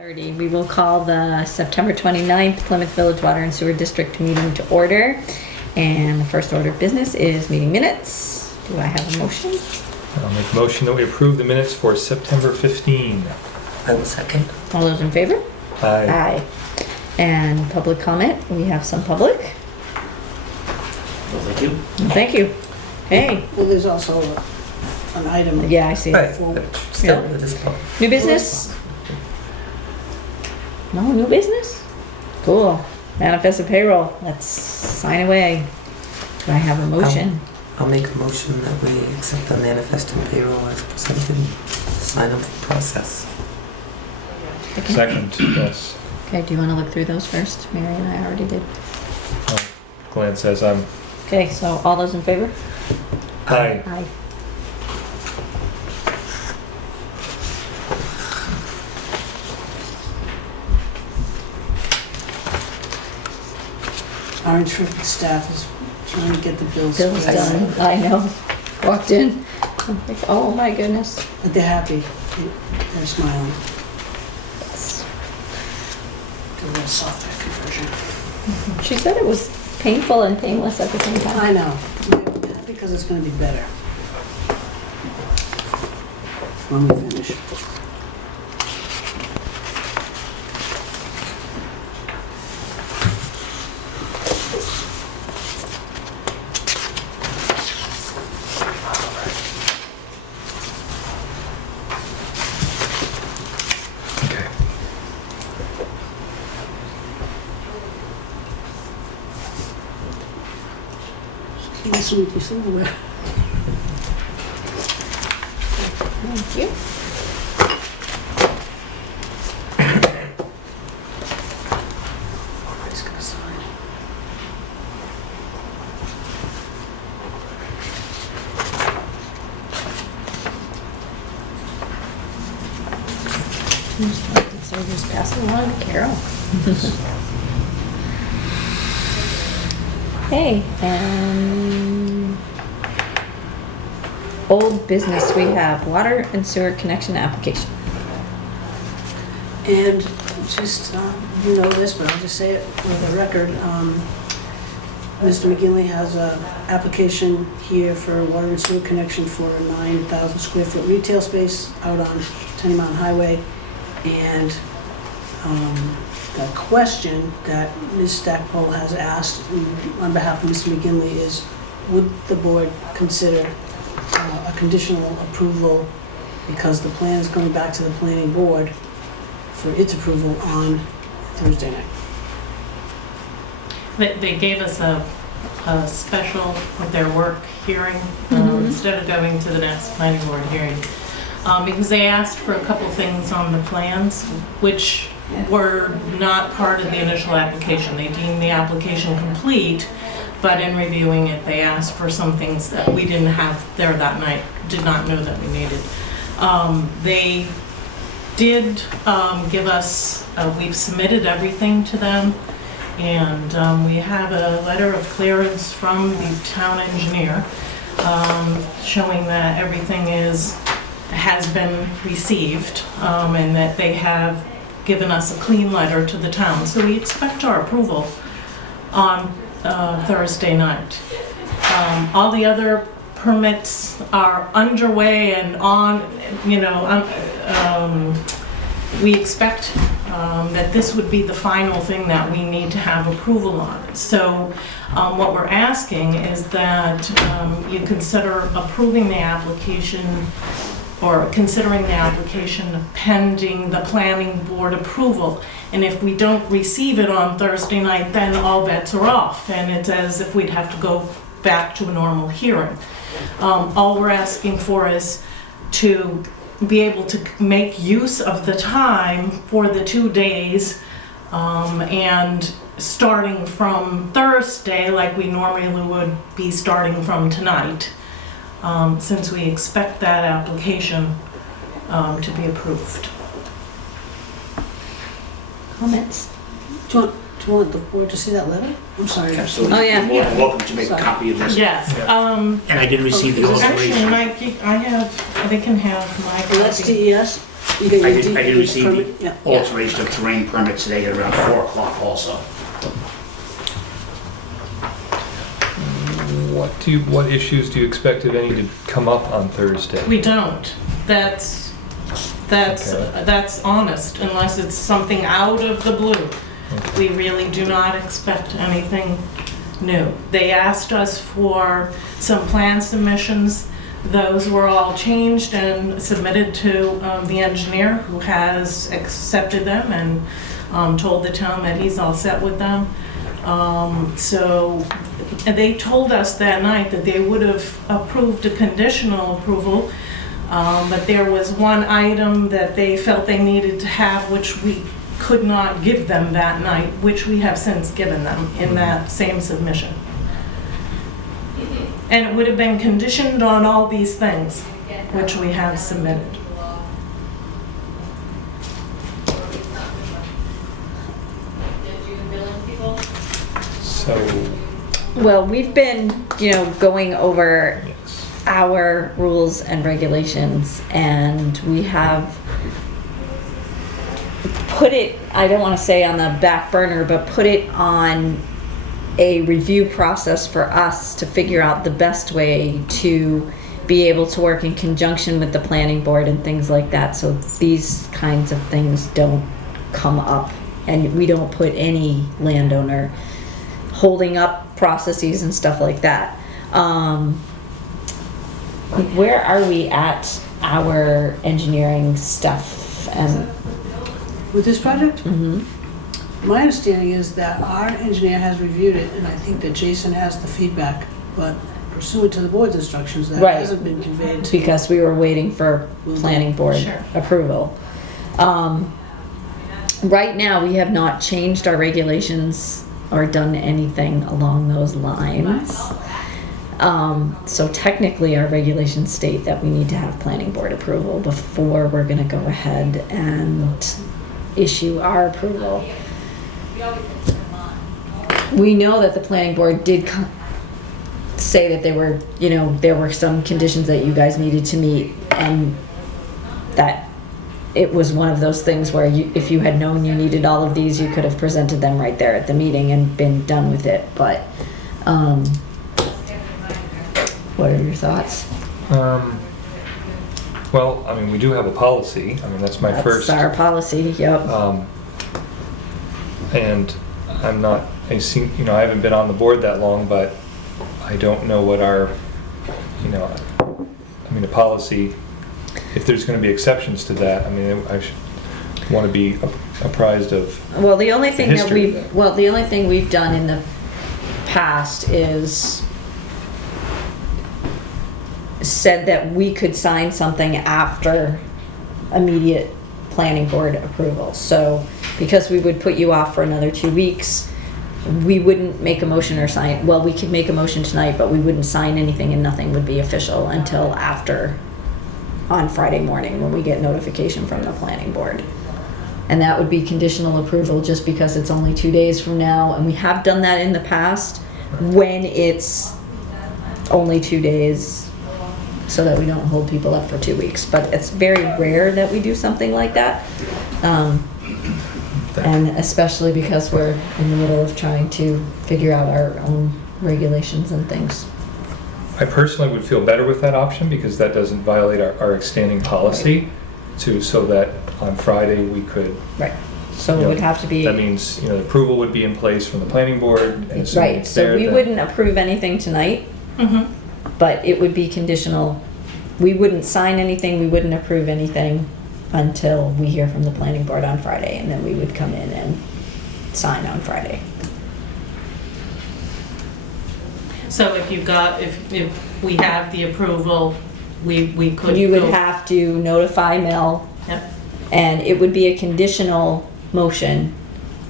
30. We will call the September 29th Plymouth Village Water and Sewer District meeting to order. And the first order of business is meeting minutes. Do I have a motion? I'll make a motion that we approve the minutes for September 15. I will second. All those in favor? Aye. Aye. And public comment, we have some public. Well, thank you. Thank you. Hey, Well, there's also an item. yeah, I see. Right, For- but still, Yeah. it is public. New business? No new business? Cool. Manifest of payroll. Let's sign away. Do I have a motion? I'll make a motion that we accept the manifest and payroll as presented, sign up the process. Okay. Second, yes. Okay, do you want to look through those first? Mary and I already did. Oh, Glenn says I'm Okay, so all those in favor? aye. Aye. Our insurance staff is trying to get the bills. Bill's squared away. done. I know. Walked in. I'm like, oh my goodness. But they're happy. They're smiling. Do a little software conversion. She said it was painful and painless at the same time. I know. They're happy because it's going to be better when we finish. Okay. Keep messing with your silverware. Thank you. Everybody's going to sign. So just pass it along to Carol. Hey, and old business, we have water and sewer connection application. And just, you know this, but I'll just say it for the record. Mr. McGinley has an application here for water and sewer connection for a 9,000 square foot retail space out on Tenny Mountain Highway. And the question that Ms. Stackpole has asked on behalf of Mr. McGinley is, would the board consider a conditional approval because the plan is going back to the planning board for its approval on Thursday night? They gave us a special of their work hearing instead of going to the next planning board hearing. Because they asked for a couple things on the plans, which were not part of the initial application. They deemed the application complete, but in reviewing it, they asked for some things that we didn't have there that night, did not know that we needed. They did give us, we've submitted everything to them, and we have a letter of clearance from the town engineer showing that everything has been received, and that they have given us a clean letter to the town. So we expect our approval on Thursday night. All the other permits are underway and on, we expect that this would be the final thing that we need to have approval on. So what we're asking is that you consider approving the application or considering the application pending the planning board approval. And if we don't receive it on Thursday night, then all bets are off, and it's as if we'd have to go back to a normal hearing. All we're asking for is to be able to make use of the time for the 2 days, and starting from Thursday, like we normally would be starting from tonight, since we expect that application to be approved. Comments? Do you want the board to see that letter? I'm sorry. Absolutely. Oh, yeah. You're more than welcome to make a Sorry. copy of this. Yes, And I did receive the actually, alteration. Mike, I have, they can have my Well, that's copy. DES? You got your I did DEP receive permit? the Yeah. alteration of terrain permit today at around 4 o'clock also. What issues do you expect, if any, to come up on Thursday? We don't. That's Okay. that's honest, unless it's something out of the blue. Okay. We really do not expect anything new. They asked us for some plan submissions. Those were all changed and submitted to the engineer, who has accepted them and told the town that he's all set with them. And they told us that night that they would have approved a conditional approval, but there was one item that they felt they needed to have, which we could not give them that night, which we have since given them in that same submission. And it would have been conditioned on all these things, which we have submitted. So, Well, we've been, going over yes. our rules and regulations, and we have put it, I don't want to say on the back burner, but put it on a review process for us to figure out the best way to be able to work in conjunction with the planning board and things like that, so these kinds of things don't come up and we don't put any landowner holding up processes and stuff like that. Where are we at our engineering stuff? And With this project, mhm. my understanding is that our engineer has reviewed it, and I think that Jason has the feedback, but pursuant to the board's instructions, that Right. hasn't been conveyed to. Because we were waiting for planning board Sure. approval. Right now, we have not changed our regulations or done anything along those lines. So technically, our regulations state that we need to have planning board approval before we're gonna go ahead and issue our approval. We know that the planning board did say that there were some conditions that you guys needed to meet, and that it was one of those things where if you had known you needed all of these, you could have presented them right there at the meeting and been done with it. But what are your thoughts? Well, I mean, we do have a policy. I mean, that's my first. That's our policy, yep. And I'm not I haven't been on the board that long, but I don't know what our, the policy, if there's going to be exceptions to that, I mean, I should want to be apprised of. Well, the only thing history. the only thing we've done in the past is said that we could sign something after immediate planning board approval. So because we would put you off for another 2 weeks, we wouldn't make a motion or sign, well, we could make a motion tonight, but we wouldn't sign anything and nothing would be official until on Friday morning when we get notification from the planning board. And that would be conditional approval just because it's only 2 days from now. And we have done that in the past when it's only 2 days, so that we don't hold people up for 2 weeks. But it's very rare that we do something like that. And especially because we're in the middle of trying to figure out our own regulations and things. I personally would feel better with that option because that doesn't violate our standing policy so that on Friday we could. Right. So it would have to be. That means, the approval would be in place from the planning board. And assuming Right, it's so there, we then- wouldn't approve anything tonight, Mm-hmm. but it would be conditional. We wouldn't sign anything, we wouldn't approve anything until we hear from the planning board on Friday, and then we would come in and sign on Friday. So if we have the approval, we could. You would go- have to notify Mel, Yep. and it would be a conditional motion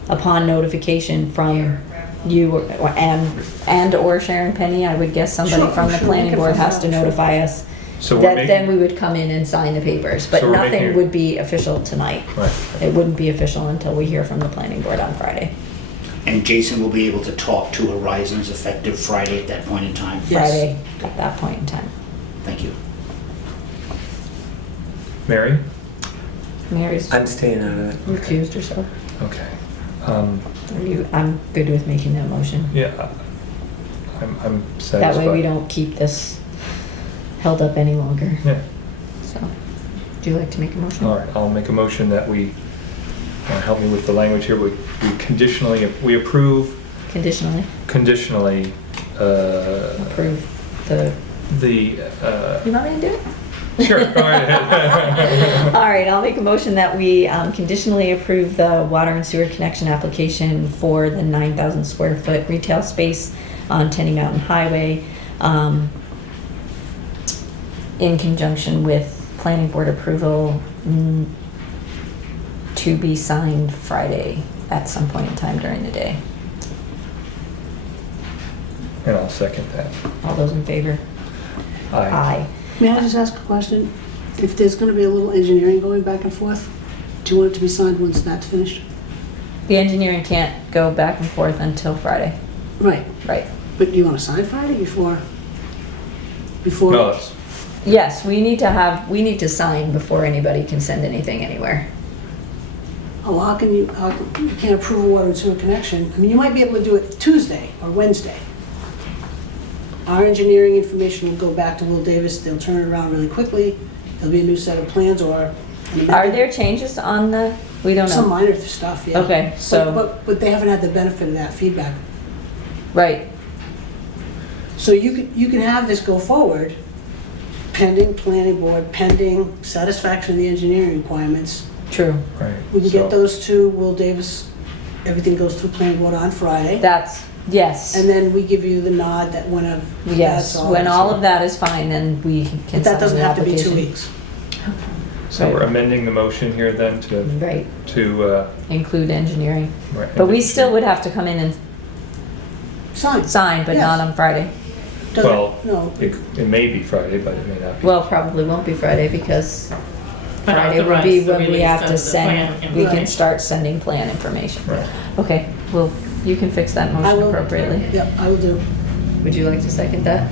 upon notification from you or Sharon Penny. I would guess somebody Sure, from the sure, we planning can board find has out, to sure. notify us. So we're That making. then we would come in and sign the papers, but So we're nothing making- would be official tonight. Right. It wouldn't be official until we hear from the planning board on Friday. And Jason will be able to talk to Horizons effective Friday at that point in time? Yes. Friday at that point in time. Thank you. Mary? Mary's I'm staying out of it. recused herself. Okay. I'm good with making that motion. Yeah, I'm That satisfied. way we don't keep this held up any longer. Yeah, So, would you like to make a motion? all right, I'll make a motion that we, help me with the language here, we we approve Conditionally approve the, the, you want me to do it? sure, go right ahead. All right, I'll make a motion that we conditionally approve the water and sewer connection application for the 9,000 square foot retail space on Tenny Mountain Highway, in conjunction with planning board approval, to be signed Friday at some point in time during the day. And I'll second that. All those in favor? Aye. May I just ask a question? If there's gonna be a little engineering going back and forth, do you want it to be signed once that's finished? The engineering can't go back and forth until Friday. Right, Right. but do you wanna sign Friday before? No, it's, Yes, we need to sign before anybody can send anything anywhere. Oh, how come you can't approve a water and sewer connection? I mean, you might be able to do it Tuesday or Wednesday. Our engineering information will go back to Will Davis, they'll turn it around really quickly, there'll be a new set of plans or an amendment. Are there changes on the, we don't Some know. minor stuff, yeah. Okay, so, But they haven't had the benefit of that feedback. right, So you can have this go forward pending planning board, pending satisfaction of the engineering requirements. true. right. We can So- get those to Will Davis, everything goes through planning board on Friday. That's, yes, And then we give you the nod that when yes. When all of that is fine, then we can But sign that doesn't the have to be 2 application. weeks. So we're amending the motion here then to, Right, to, include engineering. right, But we still would have to come in and Sign. sign, but not Yes. on Friday. Doesn't- Well, No, it may be Friday, but it may not be. Well, probably won't be Friday because But Friday will authorize be the when we release have of to the send, plan we can Right. start sending plan information. Right. Okay, well, you can fix that I motion will. appropriately. Yep, I will do. Would you like to second that?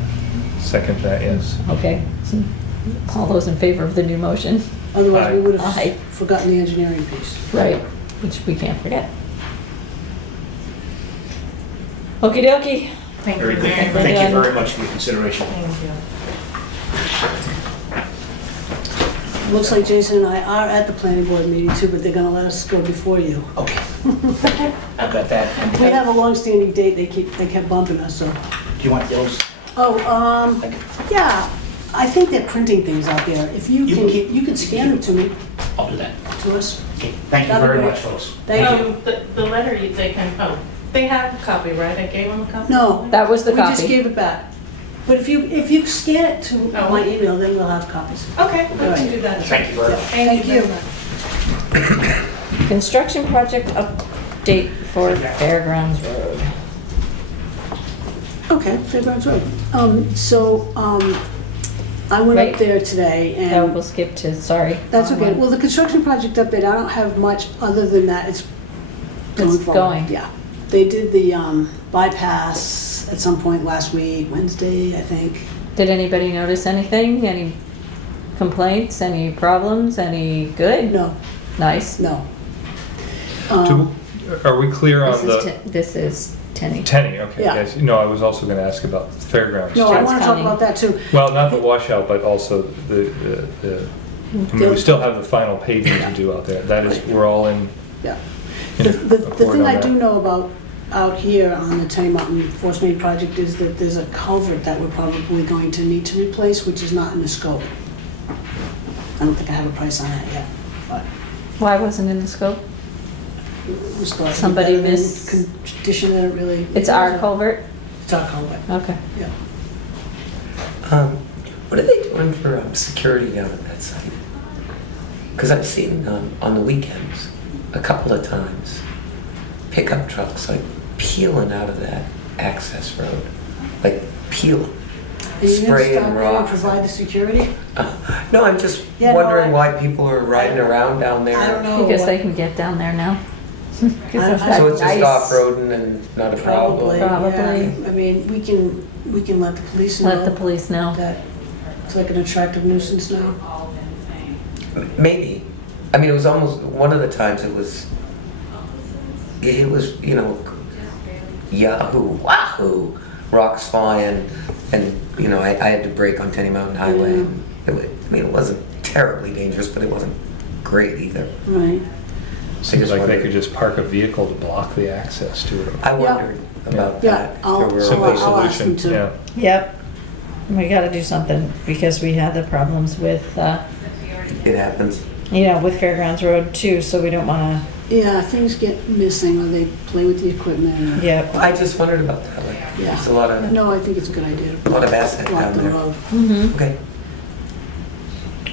Second that, yes. Okay. All those in favor of the new motion? Otherwise, we Aye. would Aye. have forgotten the engineering piece. Right, which we can't forget. Okey dokey. Thank you Very good. very much. Thank you Done. very much for your consideration. Thank you. Looks like Jason and I are at the planning board meeting too, but they're gonna let us go before you. Okay. I've got that. We have a long-standing date, they kept bumping us, so. Do you want those? Oh, I can- yeah, I think they're printing things out there. If you You can, keep- you can scan them to me, I'll do that. to us. Okay, thank you That'd be very great. much, folks. Thank you. The letter, they can, they have a copy, right? I gave them a copy? No. That was the We just copy. gave it back. But if you scan it to Oh. my email, then we'll have copies. Okay, we All can right. do that. Thank you very much. Thank you. very much. Construction project update for Fairgrounds Road. Okay, Fairgrounds Road. I went Right. up there today Oh, and we'll skip to, sorry. that's okay. Well, the construction project update, I don't have much other than that. It's going It's forward. going. Yeah. They did the bypass at some point last week, Wednesday, I think. Did anybody notice anything? Any complaints? Any problems? Any good? No, Nice. no. Are we clear on This is Tenny. Tenny, okay, Yeah. yes. No, I was also gonna ask about the fairgrounds. No, I Joe's want to talk coming. about that too. Well, not the washout, but also the, I mean, we still have the final paving to do out there. That is, we're all in. Yeah. in The accord thing on I that. do know about out here on the Tenny Mountain Force Main project is that there's a culvert that we're probably going to need to replace, which is not in the scope. I don't think I have a price on that yet, but Why wasn't in the scope? it was thought to be Somebody better than miss- condition that it really. It's our culvert? It's our culvert, Okay. yeah. What are they doing for security down at that site? Because I've seen on the weekends, a couple of times, pickup trucks like peeling out of that access road. Like peeling. Are you gonna Spraying stop there and rocks. provide the security? No, I'm just Yeah, no, wondering I- why people are riding around down there. I don't know. Because what- they can get down there now. 'Cause of I- that So it's just ice. off-roading and not a Probably, problem? Probably. yeah. I mean, we can let the police know. Let the police know. That it's like an attractive nuisance now. Maybe, I mean, it was almost, one of the times it was, you know, Yahoo, Wahoo, rocks flying, and, you know, I had to brake on Tenny Mountain Highway. Yeah. I mean, it wasn't terribly dangerous, but it wasn't great either. Right. Seems like they wondered- could just park a vehicle to block the access to it. I wondered about Yeah, that. I'll- There were- Simple I'll ask them solution, to. yeah. Yep. We gotta do something because we had the problems with, It happens. with Fairgrounds Road too, so we don't wanna, Yeah, things get missing when they play with the equipment. yep. I just wondered about that. Like, Yeah. there's a lot of No, I think it's a good idea to asset block down the there. road. Mm-hmm. Okay.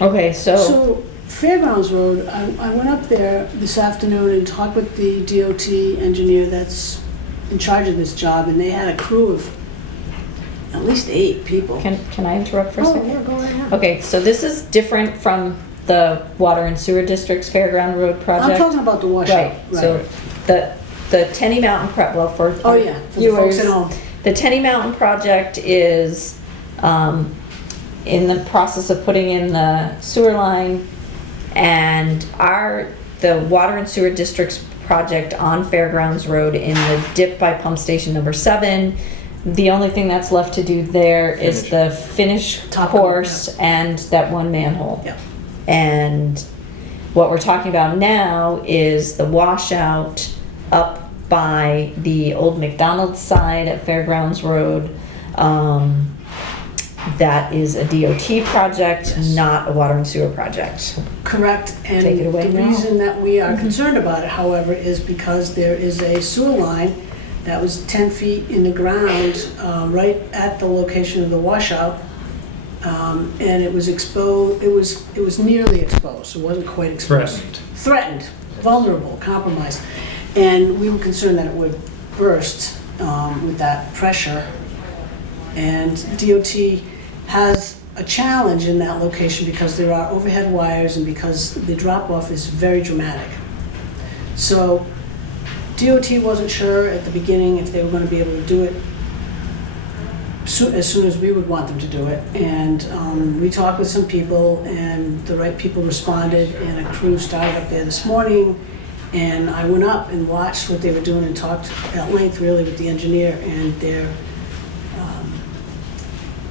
Okay, so, So Fairgrounds Road, I went up there this afternoon and talked with the DOT engineer that's in charge of this job, and they had a crew of at least 8 people. can I interrupt for a Oh, second? yeah, go ahead. Okay, so this is different from the Water and Sewer District's Fairground Road project. I'm talking about the washout. Right, so the Tenny Mountain well, for Oh, yeah, for the folks viewers, at home. the Tenny Mountain project is in the process of putting in the sewer line, and the Water and Sewer District's project on Fairgrounds Road in the dip by pump station number 7. The only thing that's left to do there is the finish Top coat, course and that one manhole. Yeah. And what we're talking about now is the washout up by the old McDonald's side at Fairgrounds Road. That is a DOT project, Yes. not a water and sewer project. Correct, and Take it away the now. reason that we are concerned about it, however, is because there is a sewer line that was 10 feet in the ground, right at the location of the washout. And it was exposed, it was nearly exposed, it wasn't quite exposed. Threatened, vulnerable, compromised. And we were concerned that it would burst with that pressure. And DOT has a challenge in that location because there are overhead wires and because the drop-off is very dramatic. So DOT wasn't sure at the beginning if they were going to be able to do it as soon as we would want them to do it. And we talked with some people, and the right people responded, and a crew started up there this morning. And I went up and watched what they were doing and talked at length really with the engineer, and they're,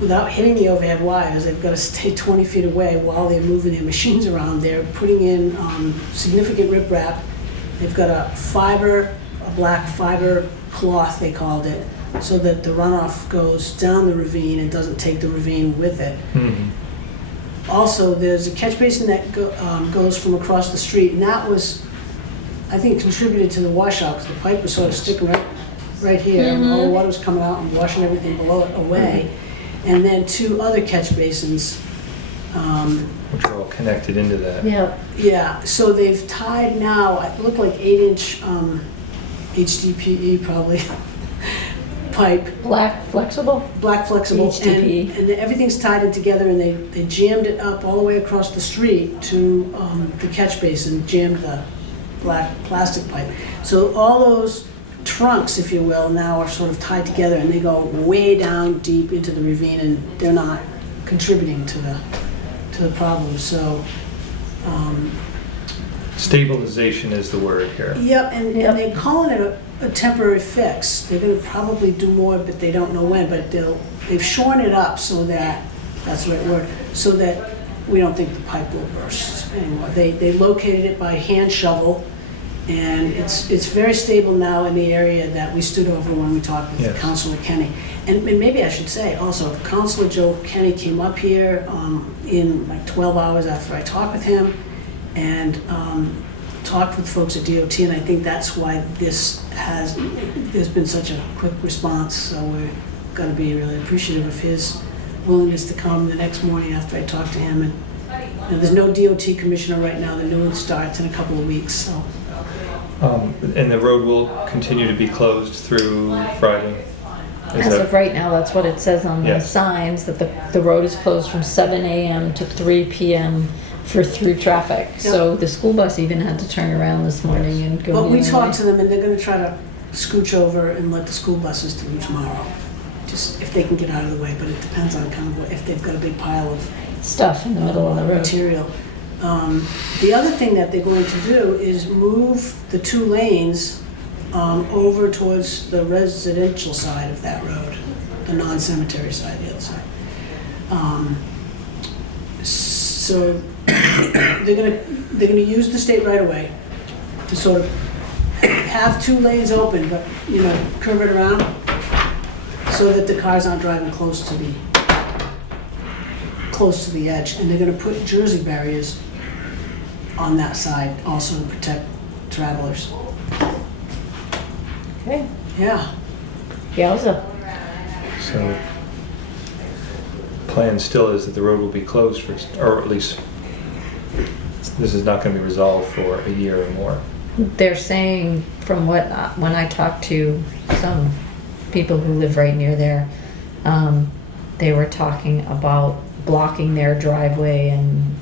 without hitting the overhead wires, they've got to stay 20 feet away while they're moving their machines around. They're putting in significant riprap. They've got a black fiber cloth, they called it, so that the runoff goes down the ravine and doesn't take the ravine with it. Mhm. Also, there's a catch basin that goes from across the street, and that was, I think, contributed to the washout, because the pipe was sort of sticking right here, and all the water was coming out and washing everything below it away. And then 2 other catch basins. Which are all connected into that. Yep. Yeah, so they've tied now, it looked like 8-inch HDPE probably, pipe, Black flexible? black flexible. HDPE. And everything's tied in together, and they jammed it up all the way across the street to the catch basin, jammed the black plastic pipe. So all those trunks, if you will, now are sort of tied together, and they go way down deep into the ravine, and they're not contributing to the problem. So, Stabilization is the word here. yep, and they're calling it a temporary fix. They're gonna probably do more, but they don't know when, but they've shorn it up so that, that's the right word, so that we don't think the pipe will burst anymore. They located it by hand shovel, and it's very stable now in the area that we stood over when we talked with Yes. Councilor Kenny. And maybe I should say also, Councilor Joe Kenny came up here in like 12 hours after I talked with him, and talked with folks at DOT, and I think that's why there's been such a quick response. So we're gonna be really appreciative of his willingness to come the next morning after I talk to him. And there's no DOT commissioner right now. The new one starts in a couple of weeks, so. And the road will continue to be closed through Friday? Is As that- of right now, that's what it says on the Yes. signs, that the road is closed from 7 a.m. to 3 p.m. for through traffic. So the school bus even had to turn around this morning and go But the we other talked way. to them, and they're gonna try to scooch over and let the school buses through tomorrow. Just if they can get out of the way, but it depends on kind of if they've got a big pile of Stuff in the middle of the road. material. The other thing that they're going to do is move the 2 lanes over towards the residential side of that road, the non-cemetery side, the other side. So they're gonna use the state right away to sort of have 2 lanes open, but, you know, curve it around so that the cars aren't driving close to the edge. And they're gonna put Jersey barriers on that side also to protect travelers. Okay. Yeah. Yowza. So, plan still is that the road will be closed for, or at least, this is not gonna be resolved for a year or more. They're saying, from what, when I talked to some people who live right near there, they were talking about blocking their driveway and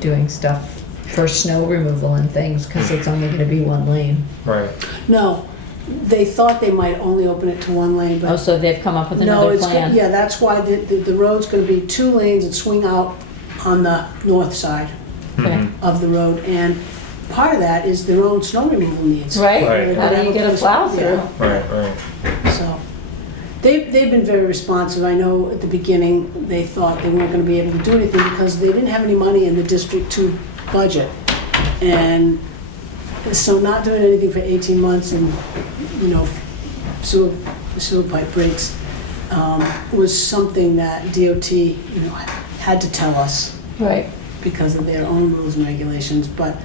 doing stuff for snow removal and things, because it's only gonna be 1 lane. Right. No, they thought they might only open it to 1 lane, but Oh, so they've come up with no, another it's, plan? yeah, that's why the road's gonna be 2 lanes that swing out on the north side Okay. Mhm. of the road, and part of that is their own snow removal needs. Right? Right. How do you get a plow through? Right, right. So, they've been very responsive. I know at the beginning, they thought they weren't gonna be able to do anything because they didn't have any money in the District 2 budget. And so not doing anything for 18 months and, you know, sewer pipe breaks, was something that DOT, you know, had to tell us Right. because of their own rules and regulations, but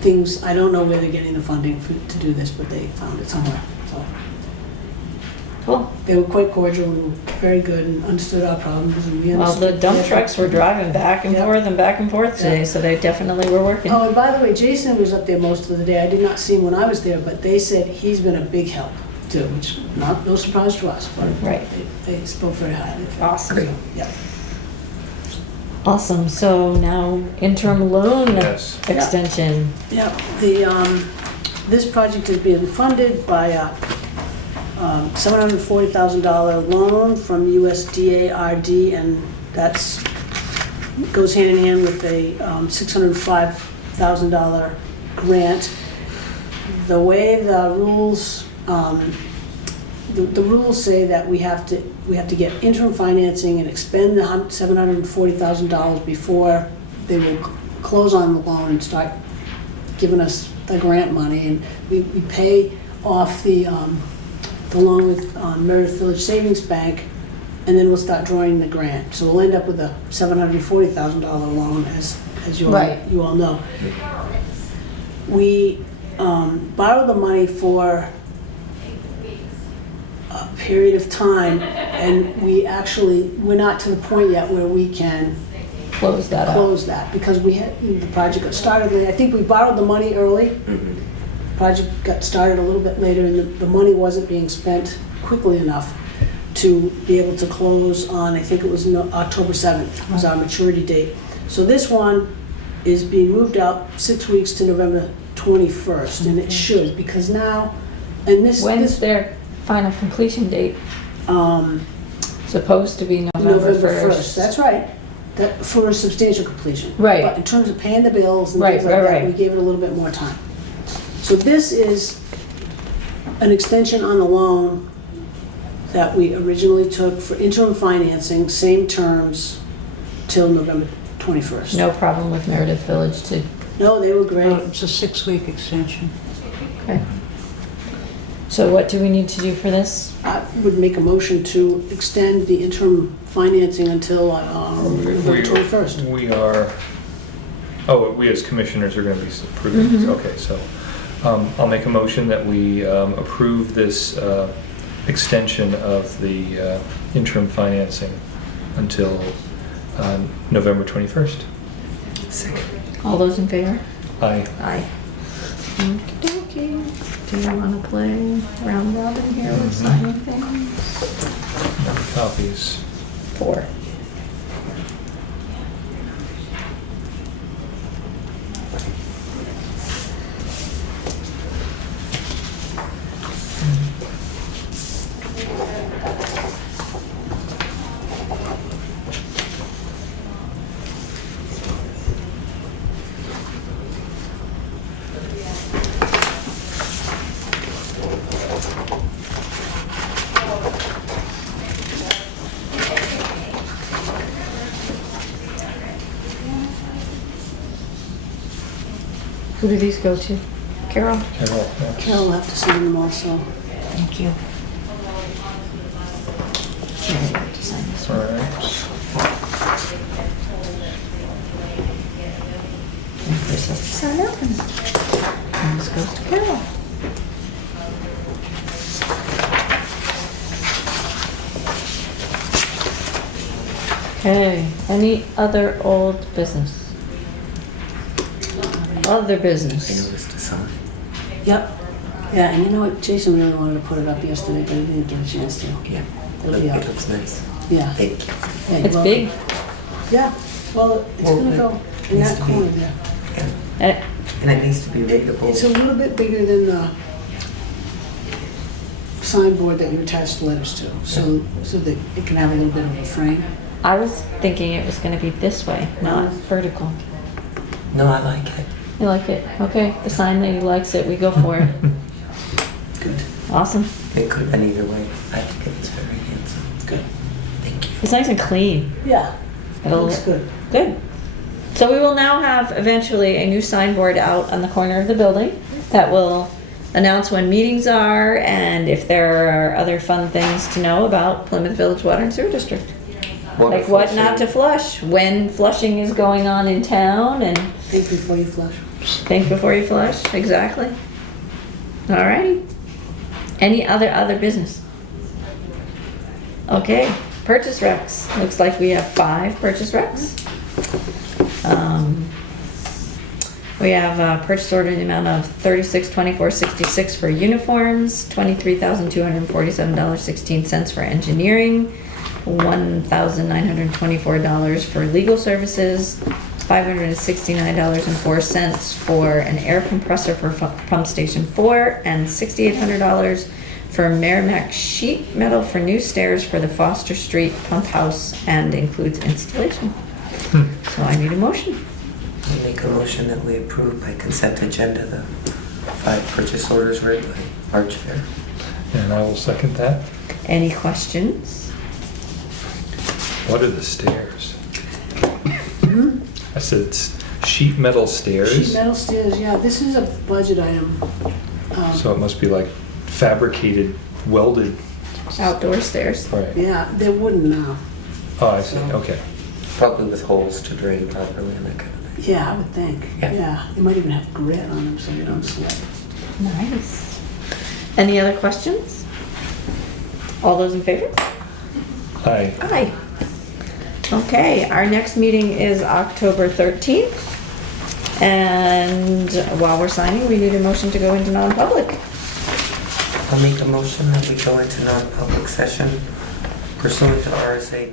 things, I don't know where they're getting the funding to do this, but they found it somewhere, so. Cool. They were quite cordial and very good and understood our problems and we Well, understood. the dump trucks were driving back and Yeah. forth and back and forth today, Yeah. so they definitely were working. Oh, and by the way, Jason was up there most of the day. I did not see him when I was there, but they said he's been a big help too, which no surprise to us, but Right. they spoke very highly of him. Awesome. Yeah. Awesome, so now interim loan Yes. extension. Yeah, this project is being funded by a $740,000 loan from USDA RD, and that's, goes hand in hand with a $605,000 grant. The way the rules, the rules say that we have to get interim financing and expend the $740,000 before they will close on the loan and start giving us the grant money. And we pay off the loan with Meredith Village Savings Bank, and then we'll start drawing the grant. So we'll end up with a $740,000 loan, as you all, Right. you all know. We borrowed the money for a period of time, and we're not to the point yet where we can Close that up. close that, because the project got started late. I think we borrowed the money early. Project got started a little bit later, and the money wasn't being spent quickly enough to be able to close on, I think it was October 7th was our maturity date. So this one is being moved out 6 weeks to November 21st, and it should, because now, and this... When's their final completion date? Supposed to be November 1st. That's right. That, for a substantial completion. Right. But in terms of paying the bills and Right, things like right, that, right. we gave it a little bit more time. So this is an extension on the loan that we originally took for interim financing, same terms, till November 21st. No problem with Meredith Village to, No, they were great. It's a 6-week extension. okay. So what do we need to do for this? I would make a motion to extend the interim financing until November 21st. We are, we as commissioners are going to be approving this. Okay, so I'll make a motion that we approve this extension of the interim financing until November 21st. All those in favor? Aye. Aye. Okey-dokey. Do you want to play round robin here with signing things? Copies. 4. Who do these go to? Carol? Carol, yeah. Carol will have to sign them also. Thank you. Carol, you have to sign this All one. right. And Chris has to sign that one. And this goes to Carol. Okay, any other old business? Other I business? noticed a sign. Yep. Yeah, and you know what, Jason really wanted to put it up yesterday, but he didn't get a chance to. Yeah, It'll be it up. looks nice. Yeah. Thank you. Yeah, you're It's welcome. big. Yeah, well, it's Well, gonna it go in needs that to be- corner there. Yeah. Eh, And it needs to be readable. It's a little bit bigger than the signboard that you attach the letters to, so that it can have a little bit of a frame. I was thinking it was gonna be this way, not vertical. No, I like it. You like it? Okay, the sign lady likes it, we go for it. Good, Awesome. It could have been either way. I think it's very handsome. good. Thank you. It's nice and clean. Yeah, It'll looks good. Good. So we will now have eventually a new signboard out on the corner of the building that will announce when meetings are and if there are other fun things to know about Plymouth Village Water and Sewer District. Like Wonderful what not to shade. flush, when flushing is going on in town, and Think before you flush. think before you flush, exactly. Alrighty. Any other business? Okay, purchase recs. Looks like we have 5 purchase recs. We have a purchase order in the amount of $36,2466 for uniforms, $23,247.16 for engineering, $1,924 for legal services, $569.04 for an air compressor for pump station 4, and $6,800 for Merrimack sheet metal for new stairs for the Foster Street pump house and includes installation. So I need a motion. I make a motion that we approve by consent agenda the 5 purchase orders read by our chair. And I will second that. Any questions? What are the stairs? I said it's sheet metal stairs, Sheet metal stairs, yeah, this is a budget item. so it must be like fabricated, welded. Outdoor stairs. Right. Yeah, they're wooden now. Oh, I see, okay. Probably with holes to drain properly and that kind of thing. Yeah, I would think. Yeah. Yeah, they might even have grit on them so they don't slip. Nice. Any other questions? All those in favor? Aye. Aye. Okay, our next meeting is October 13th. And while we're signing, we need a motion to go into non-public. I'll make a motion that we go into non-public session pursuant to RSA